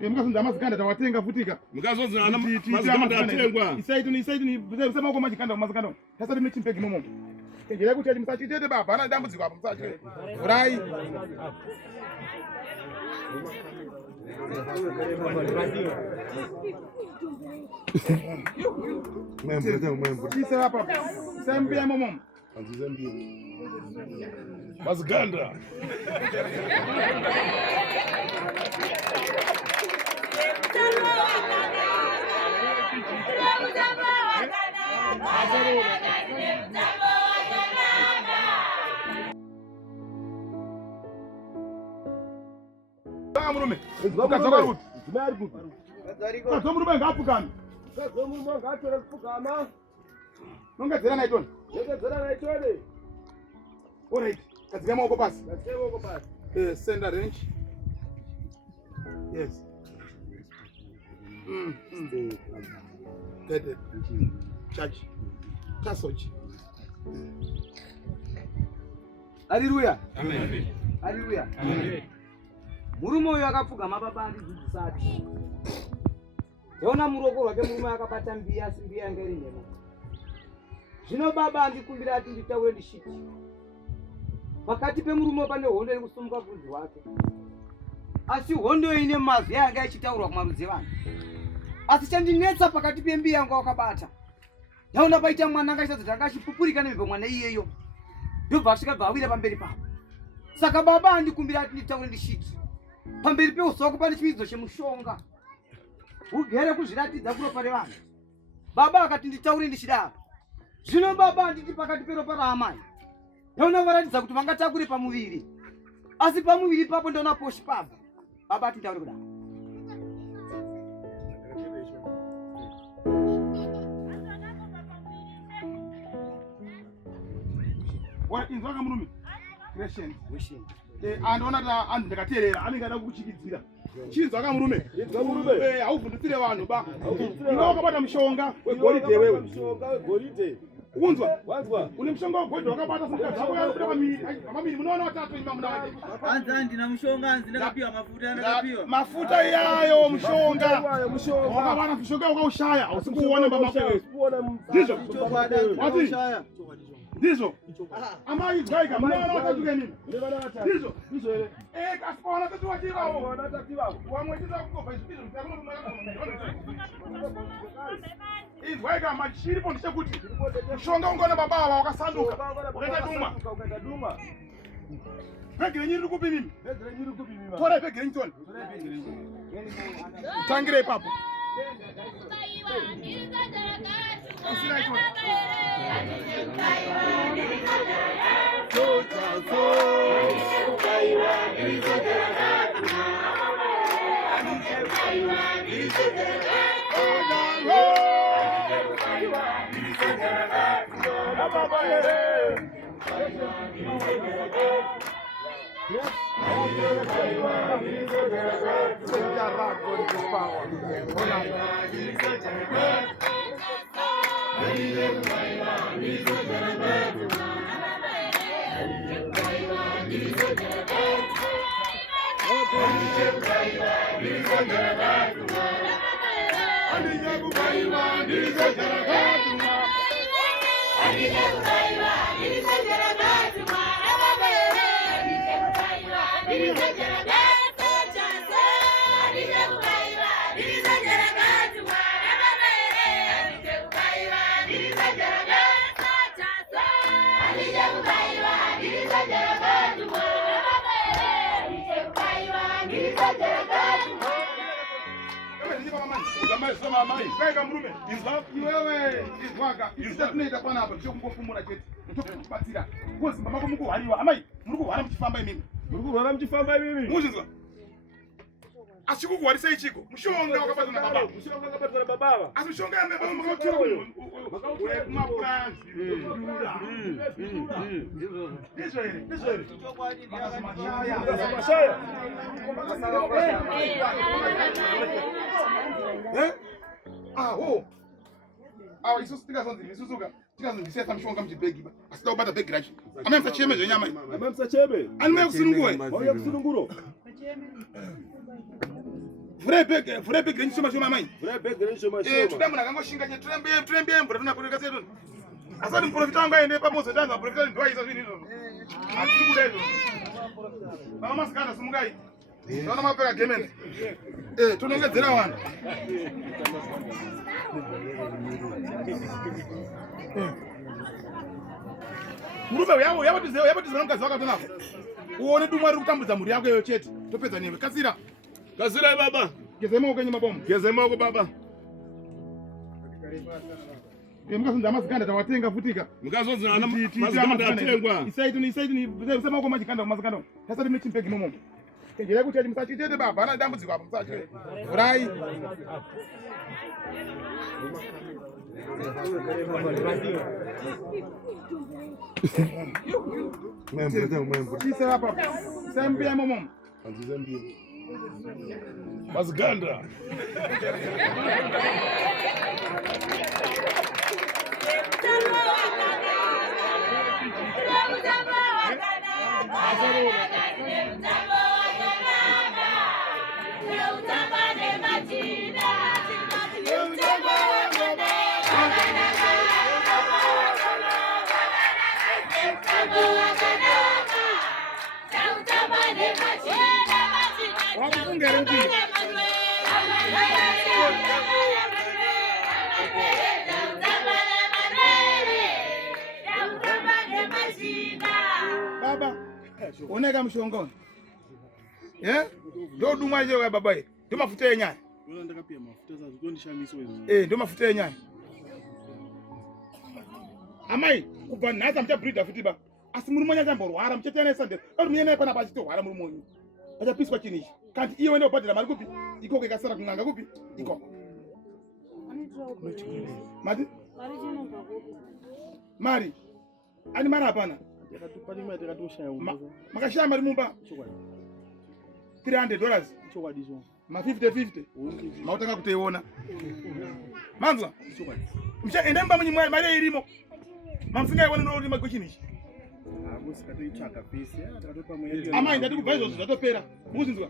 Mukazonza mazikanda tawatenga futika. Mukazonza ana mazikanda atengwa. Isaidi sema kwa mazikanda mazikanda. Sasa mimi chimpeki momo. Ngela kuti ali msachitete baba ana dambudziko apo msachite. Urai. Membo. Kisa hapa. Sambia momo. Anzizambia. Mazikanda. Murume, ukazoka kuti Zimari kuti. murume ngapukana. Murume ngatora kupukama. Nongadzera naitoni. Ngadzera naitoni. Alright. Kadzika maoko pasi. Kadzika maoko pasi. Center range. Yes. Get it. Charge. Kasochi. Hallelujah. Amen. Hallelujah. Amen. Murume uyu akapfugama babandi dzidzisati. Yona muroko rwake murume akabata mbiya simbiya yanga iri nhema. Zvino baba andikumbira ati nditaure ndishiti. Pakati pemurume pane hondo iri kusumuka kurudzi rwake. Asi hondo ine mazwi yanga ichitaurwa kumarudzi evanhu. Asi chandinetsa pakati pembiya yangu wakabata. Ndaona paita mwana akaisatsa zvanga achipupurika nemhepo mwana iyeyo. Ndobva asvika bva pamberi pavo. Saka baba andikumbira ati nditaure ndishiti. Pamberi peusoko pane chimidzo chemushonga. Ugere kuzviratidza kuropa revanhu. Baba akati nditaure ndichidaro. Zvino baba anditi pakati peropa raamai. Ndaona varatidza kuti vangatakure pamuviri. Asi pamuviri papo ndaona poshi pabva. Baba ati ndaure kudaro. Inzwaka murume. Patient. Andoona ta anzi ndakateerera anenge ada kukuchikidzira. Chinzwaka murume. Inzwa murume. Hauvhunditsire vanhu ba. Iwe wakabata mushonga wegoridhe wewe. Mushonga wegoridhe. Unzwa? Wanzwa? Une mushonga wegoridhe wakabata saka zako yarupira pamiri. Munoona watatu ima muna. Anza ndina mushonga anzi ndakapiwa mafuta ndakapiwa. Mafuta yayo mushonga. Wakabata mushonga wakaushaya. Usikuona baba. Ndizo. Ndishaya. Ndizo. Amai gaiga munoona watatu kenini? Ndizo. Ndizo ere. Kasipona tatu wachirawo. Wamwetiza kukopa izvizo mutakuno Izwaiga machiripo ndechekuti mushonga ungona baba wakasanduka ukaita duma. Bhegi renyu riri kupi mimi? Tora bhegi renyu toni. Tangire ipapo. Gaiga murume. Iwewe izwaka. Izatunoita pana apa chokungofumura chete. Ntokubatsira. Kozi mama mukuhwariwa. Amai muri kuhwara muchifamba imimi. Muri kuhwara muchifamba imimi. Muzvinzwa? Achikukuhwarisa ichiko. Mushonga wakabatwa na baba. Mushonga wakabatwa na baba. Asi mushonga yambe makautira kuno. Kumapurazi. Ndizo ere. Ndizo ere. Mashaya. Isusu tikazondisesa mushonga muchibhegi ba. Asida kubata bhegi racho. Amemsa cheme zvenyama. Amemsa cheme. Animai kusununguwe. Wauya kusununguro. vure big range shoma mai. Vure big range shoma. Today muna kangoshinga che trembe mbura tuna kutoka zetu. Asante mprofita wangu aende pamoja tanza profita ndio hizo zini hizo. Atikuda hizo. Mama sikana sumugai. Naona mapeka game. Tunaongezera wana. Murume yabo mkazi wako tunapo. Uone dumari kutambudza muri yako yo chete. Topedza newe. Kasira baba. Gezema ukenye mabomu. Gezema uko baba. Mkazi mazikanda tawatenga futika. Mkazi ana mazikanda atengwa. Isaidi sema uko mazikanda mazikanda. Sasa nimechimpe gimomo. Ngere kuti msachitete baba ana dambudziko apa msachite. Furai. Kisa hapa. Sambia momo. Mazikanda. Baba, oneka mshongoni. Ndio dumwa je wa baba. Ndio mafuta yenyanya. Wewe ndaka pia mafuta za kundishamiso hizo. Ndio mafuta yenyanya. Amai, kubva nhaza mcha breeder futi ba. Asi muri monya jambo rwara mchetene sande. Ari munyene pana pachito rwara muri monyu. Achapiswa chini. Kanti iwe ndio ubhadhira mari kupi? Iko kekasara kunganga kupi? Iko. Mati? Mari chinobva kupi? Mari. Ani mari hapana. Yakatupari mari yakatoshaya umba. Makashaya mari mumba. Chokwadi. $300. Chokwadi zo. Ma 50-50. Mautanga kuteiona. Manzwa. Chokwadi. Mcha endemba munyi mari irimo. Mamsinga iwone no rima kuchinichi. Musikatoitsvaka pese takatopa mweya. Amai ndati kubva izvozvo zvatopera. Muzinzwa.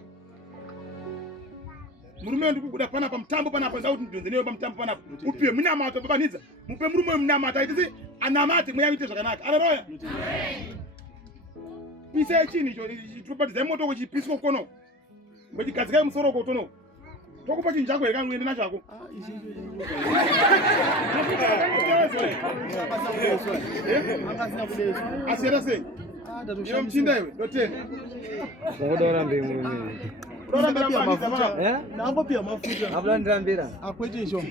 Murume ndikubuda panapa mutambo panapa ndauti ndonze newe pamutambo panapa. Upiwe munamato babanidza. Mupe murume munamato aitisi anamate mweya uite zvakanaka. Haleluya. Pisa chini icho tropatiza moto kuchipiswa kono. Ngechigadzika musoro kotono. Tokupa chinhu chako eka mwende nachako. Asiyera sei? Iyo mchinda iwe ndotenda. Ngoda urambe murume. Urorambira mafuta. Nango pia mafuta. Abula ndirambira. Akwete izvo.